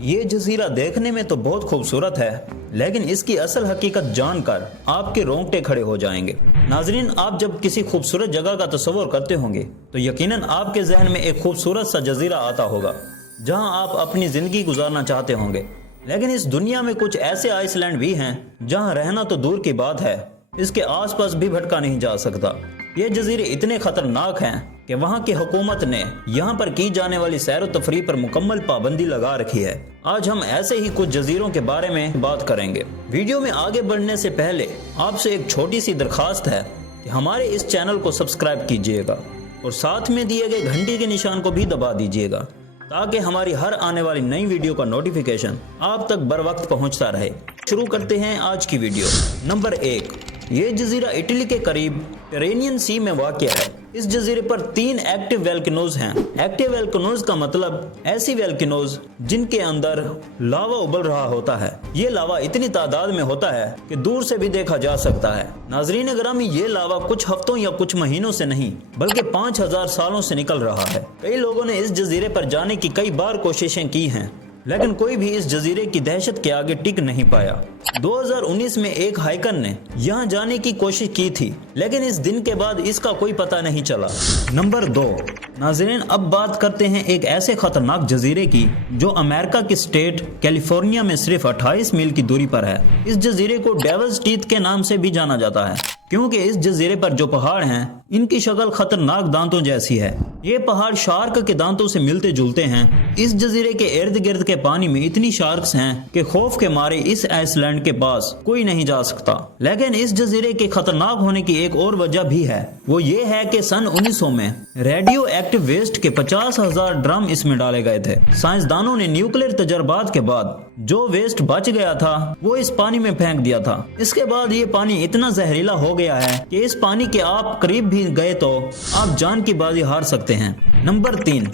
یہ جزیرہ دیکھنے میں تو بہت خوبصورت ہے، لیکن اس کی اصل حقیقت جان کر آپ کے رونگٹے کھڑے ہو جائیں گے۔ ناظرین، آپ جب کسی خوبصورت جگہ کا تصور کرتے ہوں گے تو یقیناً آپ کے ذہن میں ایک خوبصورت سا جزیرہ آتا ہوگا جہاں آپ اپنی زندگی گزارنا چاہتے ہوں گے۔ لیکن اس دنیا میں کچھ ایسے آئس لینڈ بھی ہیں جہاں رہنا تو دور کی بات ہے، اس کے آس پاس بھی بھٹکا نہیں جا سکتا۔ یہ جزیرے اتنے خطرناک ہیں کہ وہاں کی حکومت نے یہاں پر کی جانے والی سیر و تفریح پر مکمل پابندی لگا رکھی ہے۔ آج ہم ایسے ہی کچھ جزیروں کے بارے میں بات کریں گے۔ ویڈیو میں آگے بڑھنے سے پہلے آپ سے ایک چھوٹی سی درخواست ہے کہ ہمارے اس چینل کو سبسکرائب کیجئے گا اور ساتھ میں دیے گئے گھنٹی کے نشان کو بھی دبا دیجئے گا تاکہ ہماری ہر آنے والی نئی ویڈیو کا نوٹیفیکیشن آپ تک بر وقت پہنچتا رہے۔ شروع کرتے ہیں آج کی ویڈیو۔ نمبر 1، یہ جزیرہ اٹلی کے قریب ٹیرینین سی میں واقع ہے۔ اس جزیرے پر 3 ایکٹیو ویلکنوز ہیں۔ ایکٹیو ویلکنوز کا مطلب ایسی ویلکنوز جن کے اندر لاوا ابل رہا ہوتا ہے۔ یہ لاوا اتنی تعداد میں ہوتا ہے کہ دور سے بھی دیکھا جا سکتا ہے۔ ناظرین گرامی، یہ لاوا کچھ ہفتوں یا کچھ مہینوں سے نہیں بلکہ 5000 سالوں سے نکل رہا ہے۔ کئی لوگوں نے اس جزیرے پر جانے کی کئی بار کوششیں کی ہیں، لیکن کوئی بھی اس جزیرے کی دہشت کے آگے ٹک نہیں پایا۔ 2019 میں ایک ہائیکر نے یہاں جانے کی کوشش کی تھی، لیکن اس دن کے بعد اس کا کوئی پتہ نہیں چلا۔ نمبر 2، ناظرین اب بات کرتے ہیں ایک ایسے خطرناک جزیرے کی جو امریکہ کی اسٹیٹ کیلیفورنیا میں صرف 28 میل کی دوری پر ہے۔ اس جزیرے کو ڈیولز ٹیتھ کے نام سے بھی جانا جاتا ہے کیونکہ اس جزیرے پر جو پہاڑ ہیں ان کی شکل خطرناک دانتوں جیسی ہے۔ یہ پہاڑ شارک کے دانتوں سے ملتے جلتے ہیں۔ اس جزیرے کے ارد گرد کے پانی میں اتنی شارکس ہیں کہ خوف کے مارے اس آئس لینڈ کے پاس کوئی نہیں جا سکتا۔ لیکن اس جزیرے کے خطرناک ہونے کی ایک اور وجہ بھی ہے، وہ یہ ہے کہ سن 1900 میں ریڈیو ایکٹیو ویسٹ کے 50,000 ڈرم اس میں ڈالے گئے تھے۔ سائنسدانوں نے نیوکلیر تجربات کے بعد جو ویسٹ بچ گیا تھا وہ اس پانی میں پھینک دیا تھا۔ اس کے بعد یہ پانی اتنا زہریلا ہو گیا ہے کہ اس پانی کے آپ قریب بھی گئے تو آپ جان کی بازی ہار سکتے ہیں۔ نمبر 3،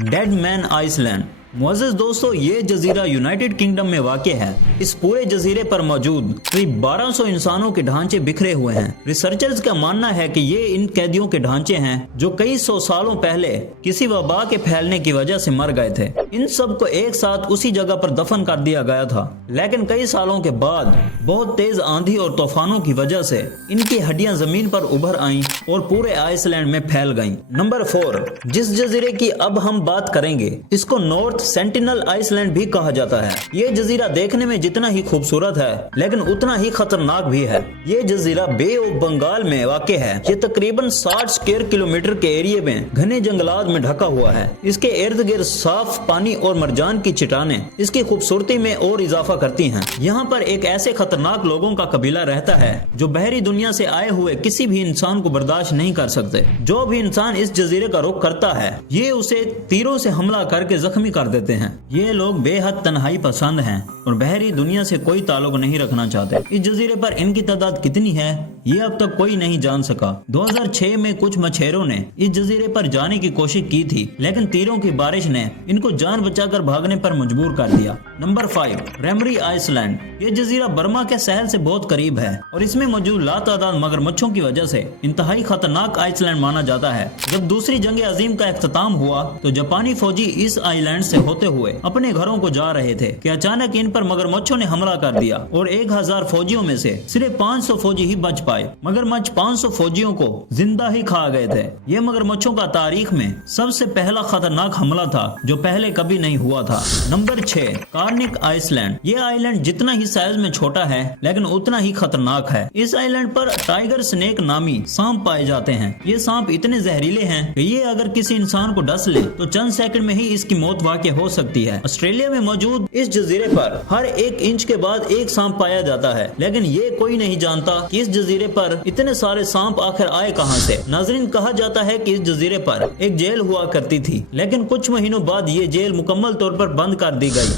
ڈیڈ مین آئس لینڈ۔ معزز دوستو، یہ جزیرہ یونائٹڈ کنگڈم میں واقع ہے۔ اس پورے جزیرے پر موجود قریب 1200 انسانوں کے ڈھانچے بکھرے ہوئے ہیں۔ ریسرچرز کا ماننا ہے کہ یہ ان قیدیوں کے ڈھانچے ہیں جو کئی سو سالوں پہلے کسی وبا کے پھیلنے کی وجہ سے مر گئے تھے۔ ان سب کو ایک ساتھ اسی جگہ پر دفن کر دیا گیا تھا، لیکن کئی سالوں کے بعد بہت تیز آندھی اور طوفانوں کی وجہ سے ان کی ہڈیاں زمین پر ابھر آئیں اور پورے آئس لینڈ میں پھیل گئیں۔ نمبر 4، جس جزیرے کی اب ہم بات کریں گے اس کو نارتھ سینٹینل آئس لینڈ بھی کہا جاتا ہے۔ یہ جزیرہ دیکھنے میں جتنا ہی خوبصورت ہے لیکن اتنا ہی خطرناک بھی ہے۔ یہ جزیرہ بے آف بنگال میں واقع ہے۔ یہ تقریباً 60 اسکوائر کلومیٹر کے ایریے میں گھنے جنگلات میں ڈھکا ہوا ہے۔ اس کے ارد گرد صاف پانی اور مرجان کی چٹانیں اس کی خوبصورتی میں اور اضافہ کرتی ہیں۔ یہاں پر ایک ایسے خطرناک لوگوں کا قبیلہ رہتا ہے جو بحری دنیا سے آئے ہوئے کسی بھی انسان کو برداشت نہیں کر سکتے۔ جو بھی انسان اس جزیرے کا رخ کرتا ہے یہ اسے تیروں سے حملہ کر کے زخمی کر دیتے ہیں۔ یہ لوگ بے حد تنہائی پسند ہیں اور بحری دنیا سے کوئی تعلق نہیں رکھنا چاہتے۔ اس جزیرے پر ان کی تعداد کتنی ہے یہ اب تک کوئی نہیں جان سکا۔ 2006 میں کچھ مچھیروں نے اس جزیرے پر جانے کی کوشش کی تھی، لیکن تیروں کی بارش نے ان کو جان بچا کر بھاگنے پر مجبور کر دیا۔ Number 5، Ramree island. یہ جزیرہ برما کے ساحل سے بہت قریب ہے اور اس میں موجود لاتعداد مگرمچھوں کی وجہ سے انتہائی خطرناک آئس لینڈ مانا جاتا ہے۔ جب دوسری جنگ عظیم کا اختتام ہوا تو جاپانی فوجی اس آئی لینڈ سے ہوتے ہوئے اپنے گھروں کو جا رہے تھے کہ اچانک ان پر مگرمچھوں نے حملہ کر دیا اور 1000 فوجیوں میں سے صرف 500 فوجی ہی بچ پائے۔ مگرمچھ 500 فوجیوں کو زندہ ہی کھا گئے تھے۔ یہ مگرمچھوں کا تاریخ میں سب سے پہلا خطرناک حملہ تھا جو پہلے کبھی نہیں ہوا تھا۔ Number 6، Carnac island. یہ آئی لینڈ جتنا ہی سائز میں چھوٹا ہے لیکن اتنا ہی خطرناک ہے۔ اس آئی لینڈ پر ٹائیگر سنیک نامی سانپ پائے جاتے ہیں۔ یہ سانپ اتنے زہریلے ہیں کہ یہ اگر کسی انسان کو ڈس لے تو چند سیکنڈ میں ہی اس کی موت واقع ہو سکتی ہے۔ آسٹریلیا میں موجود اس جزیرے پر ہر 1 انچ کے بعد ایک سانپ پایا جاتا ہے، لیکن یہ کوئی نہیں جانتا کہ اس جزیرے پر اتنے سارے سانپ آخر آئے کہاں سے۔ ناظرین، کہا جاتا ہے کہ اس جزیرے پر ایک جیل ہوا کرتی تھی، لیکن کچھ مہینوں بعد یہ جیل مکمل طور پر بند کر دی گئی۔